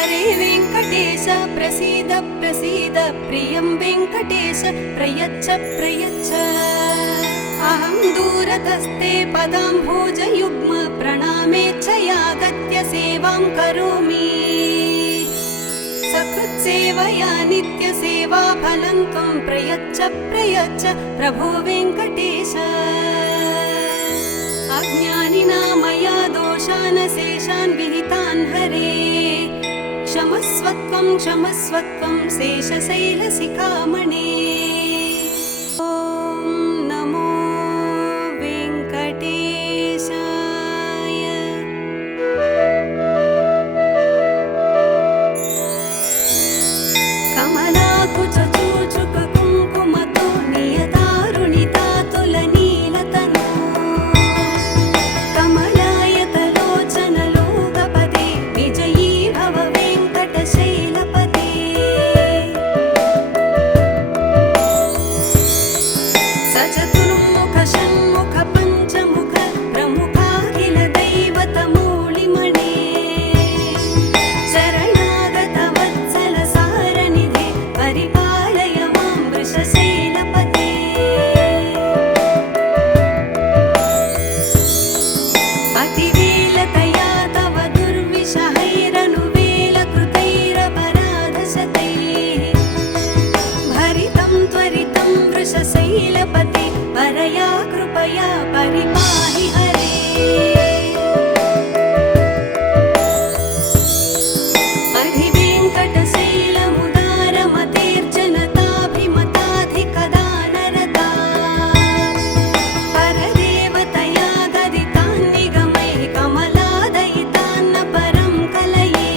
हरे वेङ्कटेश प्रसीद प्रसीद प्रियं वेङ्कटेश प्रयच्छ प्रयच्छ अहं दूरतस्ते पदाम्भोजयुग्म प्रणामेच्छयागत्य सेवां करोमि सकृत्सेवया नित्यसेवा फलं त्वं प्रयच्छ प्रयच्छ प्रभो वेङ्कटेश अज्ञानिना मया दोषान् शेषान् विहितान् हरे क्षमस्वत्वं क्षमस्वत्वं शेषशैलशिखामणे ॐ नमो वेङ्कटेशाय कमलाकुचूचुककुङ्कुमतो नियतारुणितातुलनीलतनु कमलायतलोचनलोकपदे विजयी भव वेङ्कटशैलपते सचतुर्मुख षण्मुख पञ्चमुख प्रमुखाखिल दैवतमूलिमणे शरणागत वत्सल सारनिधे परिपालय मां वृषशैलपते अतिवेलतया तव दुर्विषहैरनुवेलकृतैरपराधशतैः भरितं त्वरितं वृषशैलपते परया कृपया परिपाहि हरे अधिवेङ्कटशैलमुदारमतेर्जनताभिमताधिकदानरता परदेवतया गदितान्निगमैः कमलादयितान्न परं कलये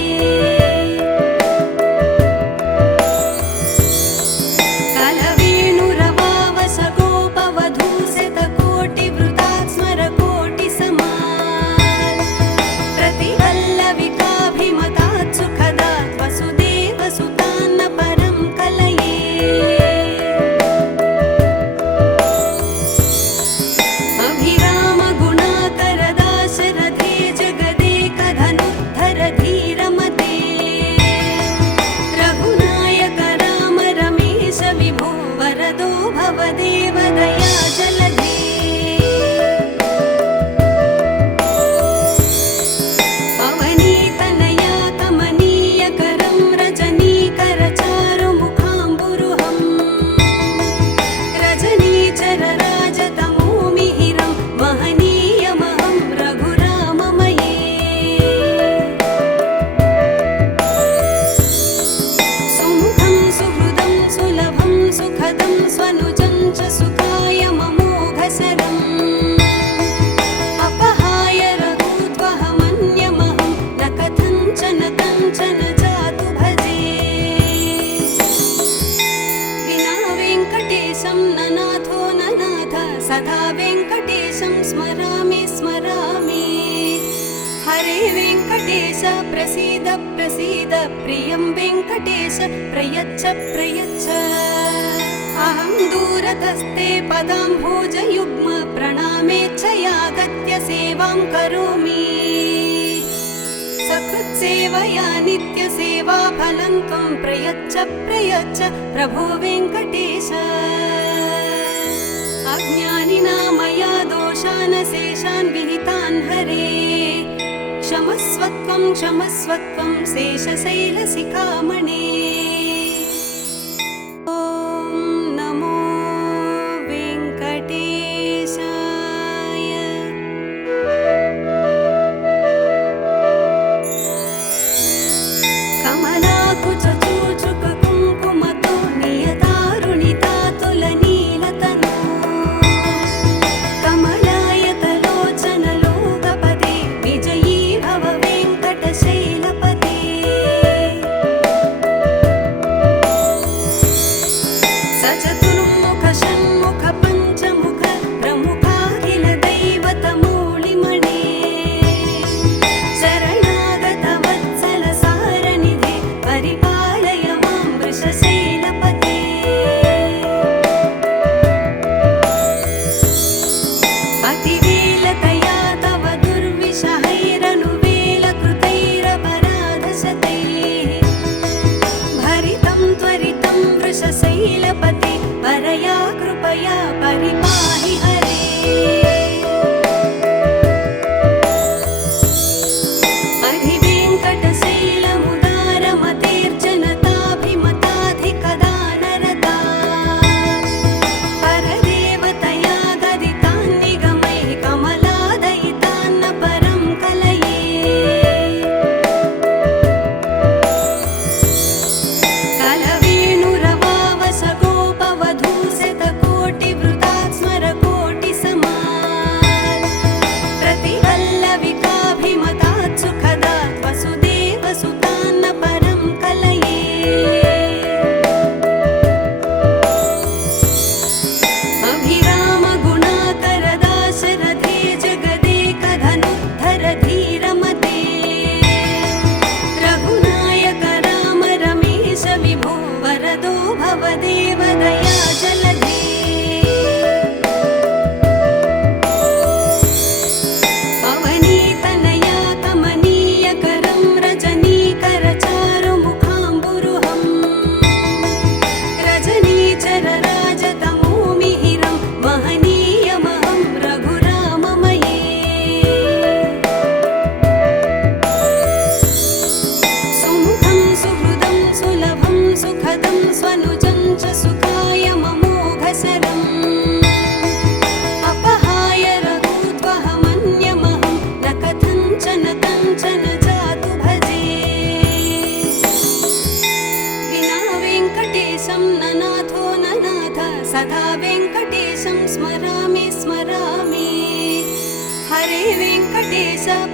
कलवेणुरवावसगोपवधूशतकोटिवृतात् स्मरकोटिसमात् प्रतिवल्लविकाभिमतात् सुखदात् वसुदेवसुतान्न परं कलये अभिरामगुणाकरदाशरथे जगदेकधनुद्धर धीरमते रघुनायक राम रमेश विभो वरदो भवदेव दया जलधे अवनीतनया कमनीयकरं रजनीकरचारुमुखाम्बुरुहं रजनीचरराजतमोमिहिरं महनीयमहं रघुराममये सुमुखं सुहृदं सुलभं सुखदं स्वनुजं च सुखाय ममोघसरम् अपहाय रघुत्वहमन्यमहं न कथञ्चन कञ्चन जातु भजे विना वेङ्कटेशं न नाथो न नाथ सदा वेङ्कटेशं स्मरामि स्मरामि हरे वेङ्कटेश प्रसीद प्रसीद प्रियं वेङ्कटेश प्रयच्छ प्रयच्छ अहं दूरतस्ते पदाम्भोजयुग्म प्रणामेच्छयागत्य सेवां करोमि सकृत्सेवया नित्यसेवा फलं त्वं प्रयच्छ प्रयच्छ प्रभो वेङ्कटेश अज्ञानिना मया दोषान् शेषान् विहितान् हरे क्षमस्वत्वं क्षमस्वत्वं शेषशैलशिखामणे ॐ नमो वेङ्कटेशाय कमलाकुचूचुककुङ्कुमतो नियतारुणितातुलनीलतनु कमलायतलोचनलोकपदे विजयी भव वेङ्कटशैलपते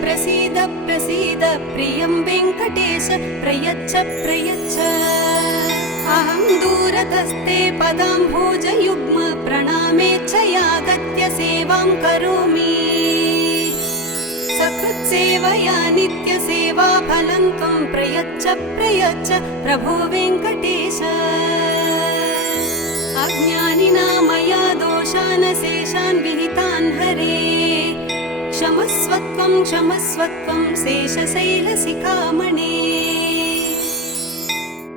प्रसीद प्रसीद प्रियं वेङ्कटेश प्रयच्छ प्रयच्छ अहं दूरतस्ते पदाम्भोजयुग्म प्रणामेच्छयागत्य सेवां करोमि सकृत्सेवया नित्यसेवाफलं त्वं प्रयच्छ प्रयच्छ प्रभो वेङ्कटेश अज्ञानिना मया दोषान् शेषान् विहितान् हरे क्षमस्वत्वं शेषशैलशिखामणे